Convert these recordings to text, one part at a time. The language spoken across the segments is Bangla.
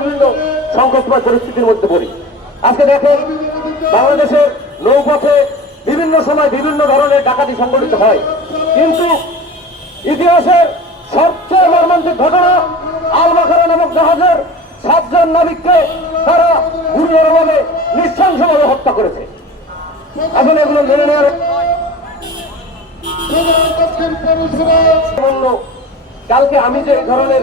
বিভিন্ন সংকটময় পরিস্থিতির মধ্যে পড়ি। আজকে দেখেন বাংলাদেশের নৌপথে বিভিন্ন সময় বিভিন্ন ধরনের ডাকাতি সংগঠিত হয়। কিন্তু ইতিহাসের সবচেয়ে মর্মান্তিক ঘটনা আলবাখারা নামক জাহাজের সাতজন নাবিককে তারা গুরুতরভাবে নৃশংসভাবে হত্যা করেছে। এখন এগুলো মেনে নেওয়ার কালকে আমি যে ধরনের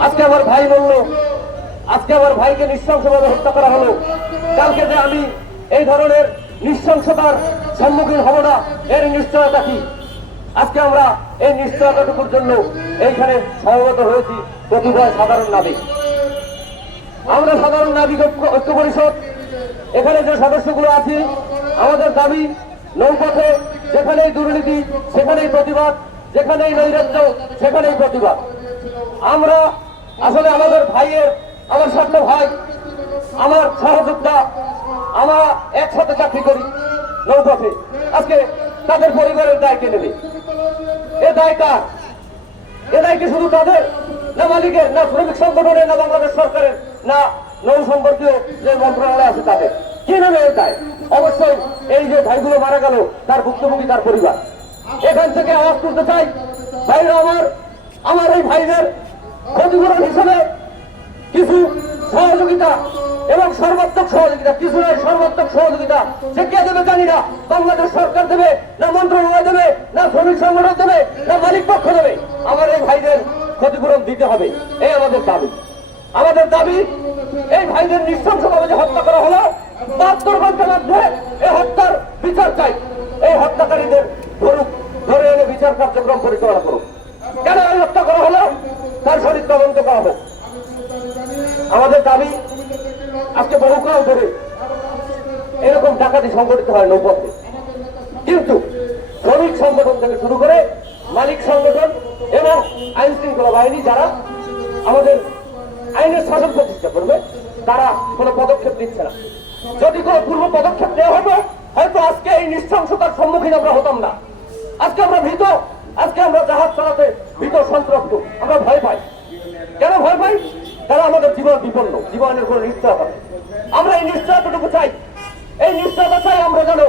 আজকে আমার ভাই বলল, আজকে আমার ভাইকে নৃশংসভাবে হত্যা করা হলো। কালকে যে আমি এই ধরনের নৃশংসতার সম্মুখীন হব না, এর নিশ্চয়তা কি? আজকে আমরা এই নিশ্চয়তাটুকুর জন্য এইখানে সমবেত হয়েছি প্রতিভয় সাধারণ নাবিক আমরা সাধারণ নাবিক ঐক্য- পরিষদ, এখানে যে সদস্যগুলো আছি, আমাদের দাবি নৌপথে যেখানেই দুর্নীতি, সেখানেই প্রতিবাদ, যেখানেই নৈরাজ্য, সেখানেই প্রতিবাদ। আমরা আসলে আমাদের ভাইয়ের, আমার ছোট্ট ভাই, আমার সহযোদ্ধা, আমরা একসাথে চাকরি করি নৌপথে। আজকে তাদের পরিবারের দায় কে নেবে? এ দায় কার? এ দায় কি শুধু তাদের, না মালিকের, না শ্রমিক সংগঠনের, না বাংলাদেশ সরকারের, না নৌ সম্পর্কীয় যে মন্ত্রণালয় আছে তাদের? কি নেবে এর দায়? অবশ্যই এই যে ভাইগুলো মারা গেল, তার ভুক্তভোগী তার পরিবার। এখান থেকে আওয়াজ তুলতে চাই, ভাইরা আমার আমার এই ভাইদের ক্ষতিপূরণ হিসেবে কিছু সহযোগিতা এবং সর্বাত্মক সহযোগিতা, কিছু নয়, সর্বাত্মক সহযোগিতা। সে কে দেবে জানি না। বাংলাদেশ সরকার দেবে, না মন্ত্রণালয় দেবে, না শ্রমিক সংগঠন দেবে, না মালিক পক্ষ দেবে। আমার এই ভাইদের ক্ষতিপূরণ দিতে হবে। এই আমাদের দাবি। আমাদের দাবি, এই ভাইদের নৃশংসভাবে যে হত্যা করা হলো, বাহাত্তর ঘণ্টার মধ্যে এই হত্যার বিচার চাই। এই হত্যাকারীদের ধরুক ধরে এনে বিচার কার্যক্রম পরিচালনা করুক কেন এই হত্যা করা হলো তার সঠিক তদন্ত করা হোক আমাদের দাবি আজকে বহুকাল ধরে এরকম ডাকাতি সংগঠিত হয় নৌপথে। কিন্তু শ্রমিক সংগঠন থেকে শুরু করে মালিক সংগঠন এবং আইন শৃঙ্খলা বাহিনী যারা আমাদের আইনের শাসন প্রতিষ্ঠা করবে, তারা কোনো পদক্ষেপ নিচ্ছে না। যদি কোনো পূর্ব পদক্ষেপ নেওয়া হতো, হয়তো আজকে এই নৃশংসতার সম্মুখীন আমরা হতাম না। আজকে আমরা ভীত, আজকে আমরা জাহাজ চালাতে ভীত সন্ত্রস্ত, আমরা ভয় পাই। আমাদের জীবন বিপন্ন, জীবনের কোনো নিশ্চয় হবে আমরা এই নিশ্চয়তাটুকু চাই। এই নিশ্চয়তা চাই আমরা যেন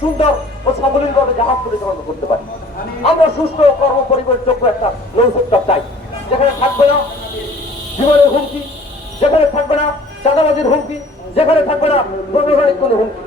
সুন্দর ও সাবলীলভাবে জাহাজ পরিচালনা করতে পারি। আমরা সুস্থ কর্ম পরিবেশযোগ্য একটা নৌসত্তর চাই। যেখানে থাকবে না জীবনের হুমকি, যেখানে থাকবে না চাঁদাবাজির হুমকি, যেখানে থাকবে না প্রতিবারের কোনো হুমকি।